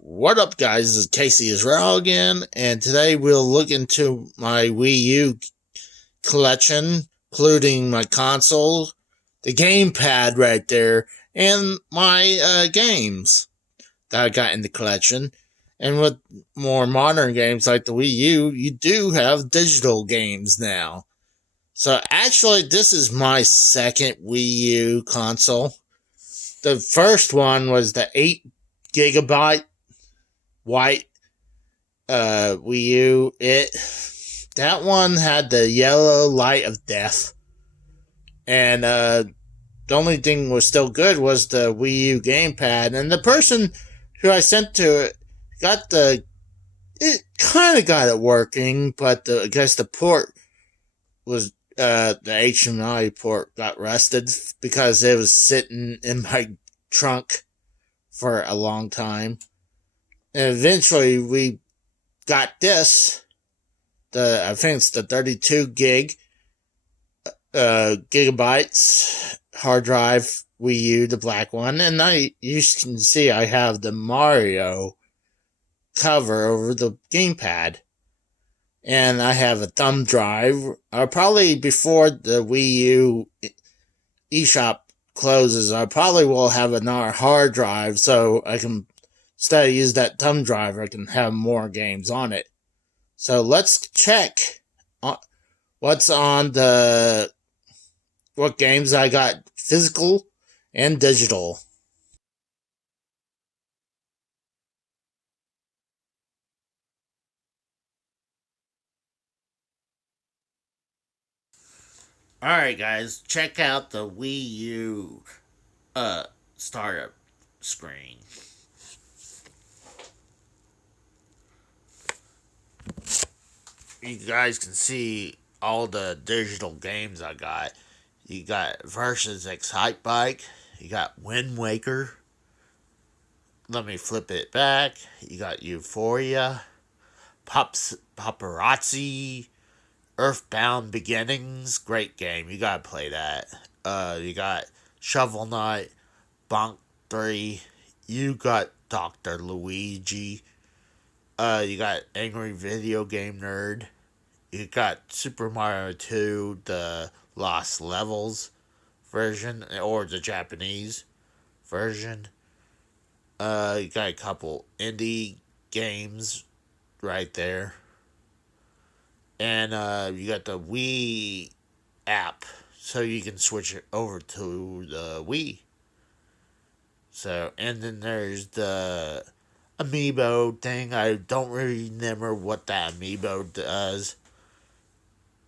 What up, guys? This is Casey Israel again, and today we'll look into my Wii U collection, including my console, the gamepad right there, and my games that I got in the collection. And with more modern games like the Wii U, you do have digital games now. So actually, this is my second Wii U console. The first one was the 8 GB white Wii U. That one had the yellow light of death, and the only thing was still good was the Wii U gamepad. And the person who I sent to it kind of got it working, but I guess the port was the HDMI port got rusted because it was sitting in my trunk for a long time. And eventually we got this, I think it's the 32 gigabytes hard drive Wii U, the black one. And you can see I have the Mario cover over the gamepad. And I have a thumb drive. Probably before the Wii U eShop closes, I probably will have another hard drive so I can, instead of use that thumb drive, I can have more games on it. So let's check what's on what games I got physical and digital. Alright guys, check out the Wii U startup screen. You guys can see all the digital games I got. You got Versus Excite Bike. You got Wind Waker. Let me flip it back. You got Euphoria. Paparazzi. Earthbound Beginnings. Great game. You gotta play that. You got Shovel Knight. Bonk 3. You got Dr. Luigi. You got Angry Video Game Nerd. You got Super Mario 2, the Lost Levels version, or the Japanese version. You got a couple indie games right there. And you got the Wii app, so you can switch it over to the Wii. So, and then there's the Amiibo thing. I don't really remember what that Amiibo does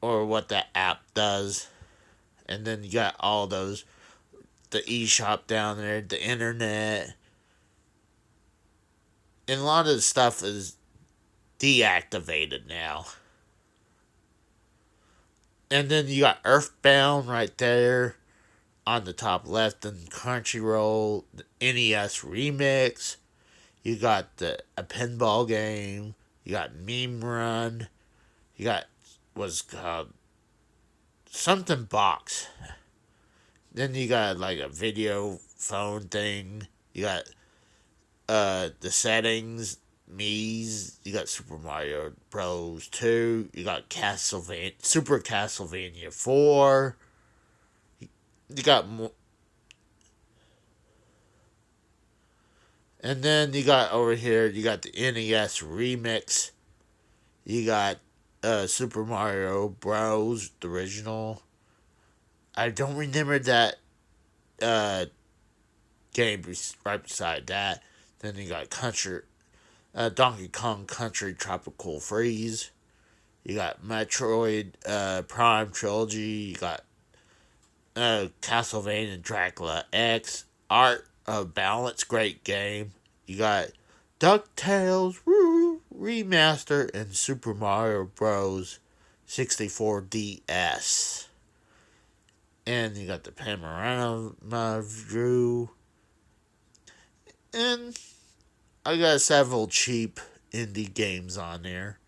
or what that app does. And then you got all those, the eShop down there, the internet. And a lot of the stuff is deactivated now. And then you got Earthbound right there on the top left, and Crunchyroll, the NES Remix. You got a pinball game. You got Meme Run. You got what's called something box. Then you got like a video phone thing. You got the settings, Mii's. You got Super Mario Bros. 2. You got Super Castlevania 4. You got more. And then you got over here, you got the NES Remix. You got Super Mario Bros. The original. I don't remember that game right beside that. Then you got Donkey Kong Country Tropical Freeze. You got Metroid Prime Trilogy. You got Castlevania Dracula X. Art of Balance, great game. You got DuckTales Remaster and Super Mario Bros. 64 DS. and you got the panorama view, and I got several cheap indie games on there.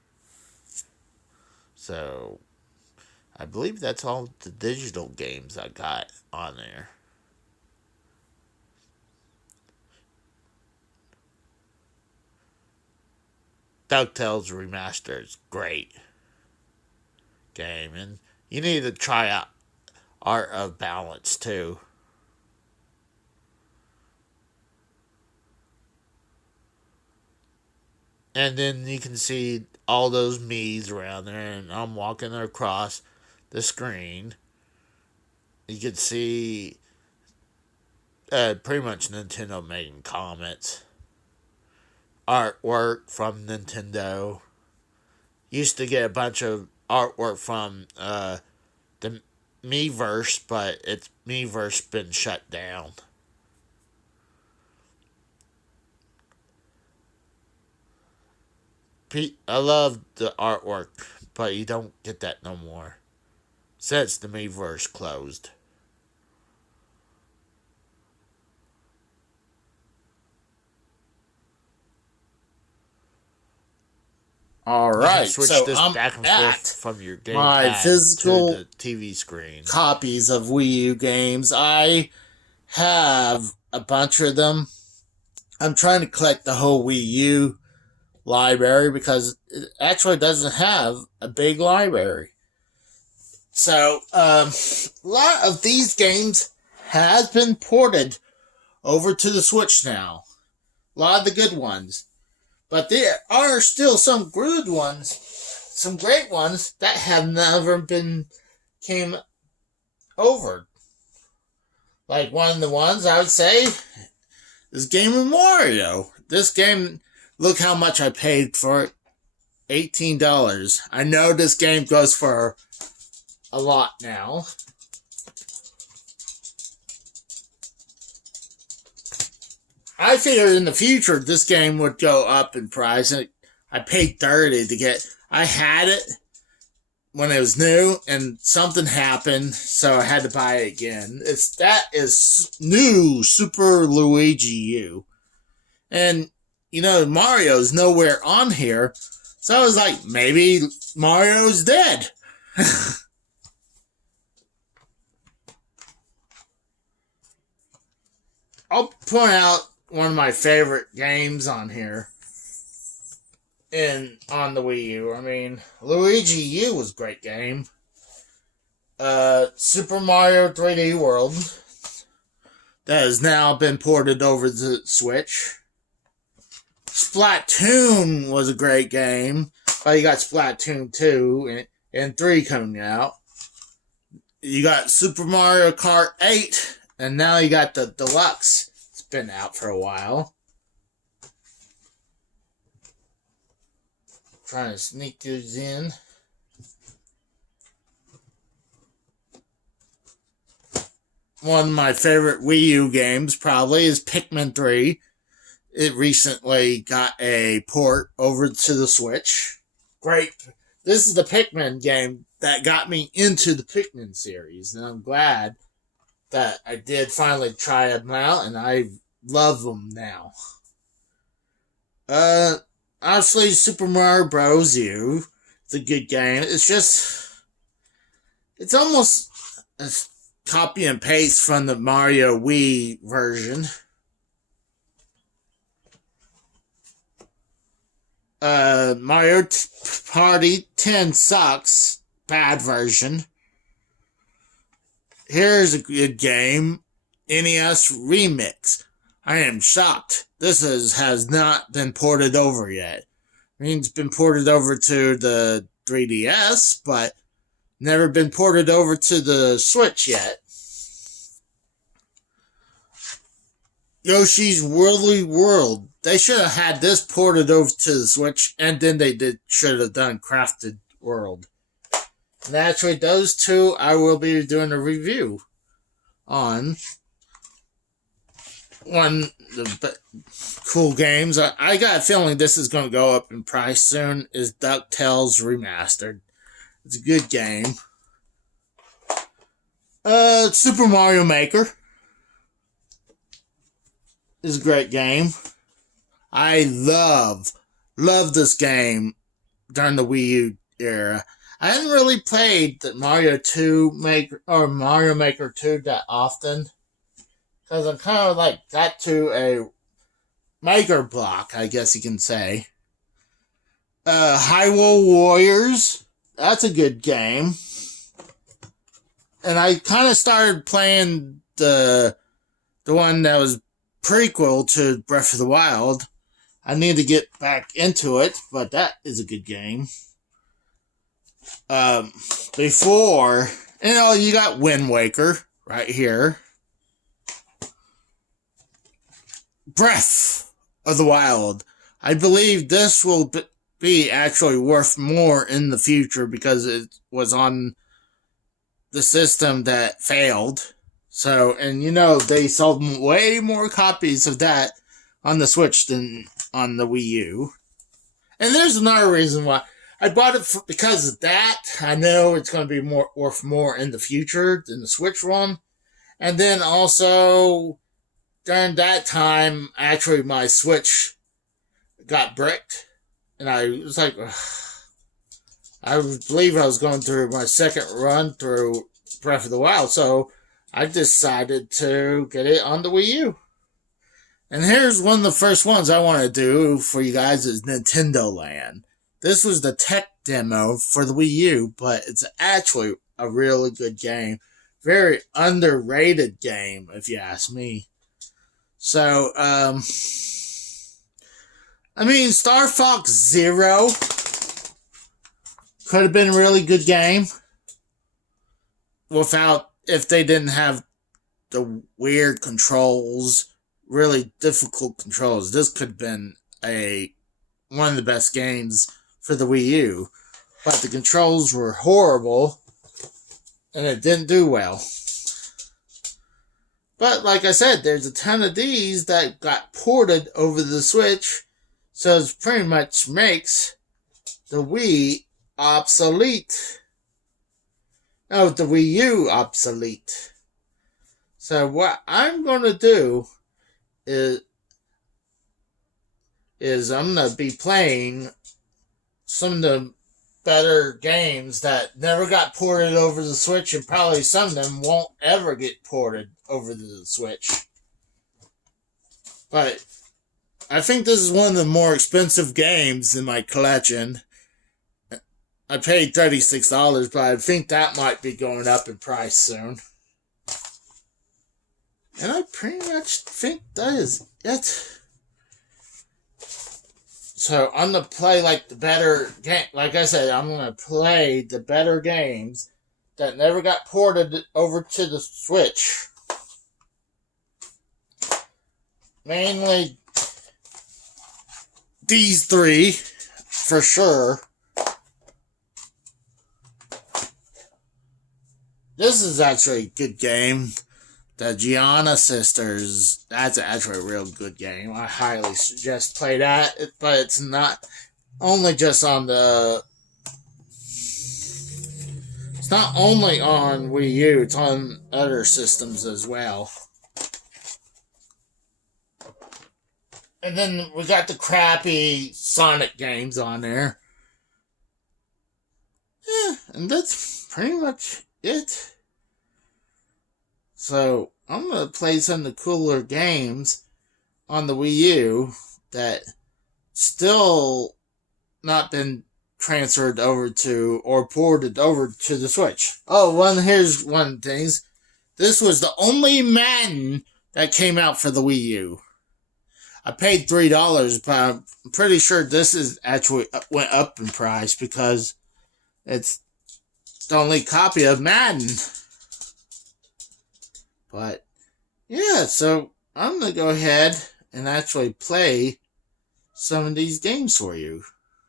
So I believe that's all the digital games I got on there. DuckTales Remastered is great game, and you need to try out Art of Balance too. And then you can see all those Mii's around there, and I'm walking across the screen. You can see pretty much Nintendo making comments. Artwork from Nintendo. Used to get a bunch of artwork from the Miiverse, but its Miiverse been shut down. I love the artwork, but you don't get that no more since the Miiverse closed. All You can right, switch so this I'm back and at forth from your my gamepad physical to the TV screen. copies of Wii U games. I have a bunch of them. I'm trying to collect the whole Wii U library because it actually doesn't have a big library. So, a lot of these games has been ported over to the Switch now. A lot of the good ones. But there are still some good ones, some great ones that have never been came over. Like one of the ones I would say is Game of Mario. This game, look how much I paid for it. $18. I know this game goes for a lot now. I figured in the future this game would go up in price. I paid $30 to get. I had it when it was new, and something happened, so I had to buy it again. That is new Super Luigi U, and Mario's nowhere on here, so I was like, maybe Mario's dead. I'll point out one of my favorite games on here. On the Wii U. I mean, Luigi U was a great game. Super Mario 3D World. That has now been ported over to Switch. Splatoon was a great game. But you got Splatoon 2 and 3 coming out. You got Super Mario Kart 8. And now you got the Deluxe. It's been out for a while. Trying to sneak these in. One of my favorite Wii U games probably is Pikmin 3. It recently got a port over to the Switch. Great. This is the Pikmin game that got me into the Pikmin series, and I'm glad that I did finally try them out, and I love them now. Obviously, Super Mario Bros. U. It's a good game. It's almost a copy and paste from the Mario Wii version. Mario Party 10 sucks. Bad version. Here's a good game. NES Remix. I am shocked. This has not been ported over yet. I mean, it's been ported over to the 3DS, but never been ported over to the Switch yet. Yoshi's Woolly World. They should have had this ported over to the Switch, and then should have done Crafted World. And actually, those two I will be doing a review on. One of the cool games. I got a feeling this is going to go up in price soon. Is DuckTales Remastered. It's a good game. Super Mario Maker is a great game. I love this game during the Wii U era. I hadn't really played the Mario 2 Maker or Mario Maker 2 that often because I kind of like got to a maker block, I guess you can say. Hyrule Warriors, that's a good game. And I kind of started playing the one that was prequel to Breath of the Wild. I need to get back into it, but that is a good game. Before, you got Wind Waker right here. Breath of the Wild. I believe this will be actually worth more in the future because it was on the system that failed. So, and they sold way more copies of that on the Switch than on the Wii U. And there's another reason why. I bought it because of that. I know it's going to be worth more in the future than the Switch one. And then also, during that time, actually my Switch got bricked. And I was like, ugh. I believe I was going through my second run through Breath of the Wild. So I decided to get it on the Wii U. And here's one of the first ones I want to do for you guys is Nintendo Land. This was the tech demo for the Wii U, but it's actually a really good game. Very underrated game, if you ask me. So, Star Fox Zero could have been a really good game if they didn't have the weird controls, really difficult controls. This could have been one of the best games for the Wii U, but the controls were horrible and it didn't do well. But like I said, there's a ton of these that got ported over the Switch, so it pretty much makes the Wii obsolete. No, the Wii U obsolete. So what I'm going to do is I'm going to be playing some of the better games that never got ported over the Switch, and probably some of them won't ever get ported over the Switch. But I think this is one of the more expensive games in my collection. I paid $36, but I think that might be going up in price soon. And I pretty much think that is it. So I'm going to play the better game. Like I said, I'm going to play the better games that never got ported over to the Switch. Mainly these three, for sure. This is actually a good game. The Gianna Sisters, that's actually a real good game. I highly suggest play that, but it's not only just on the... It's not only on Wii U, it's on other systems as well. And then we got the crappy Sonic games on there. Yeah, and that's pretty much it. So, I'm going to play some of the cooler games on the Wii U that still not been transferred over to or ported over to the Switch. Here's one of the things. This was the only Madden that came out for the Wii U. I paid $3, but I'm pretty sure this is actually went up in price because it's the only copy of Madden. But, yeah, so I'm going to go ahead and actually play some of these games for you.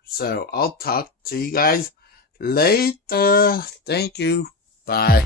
So I'll talk to you guys later. Thank you. Bye.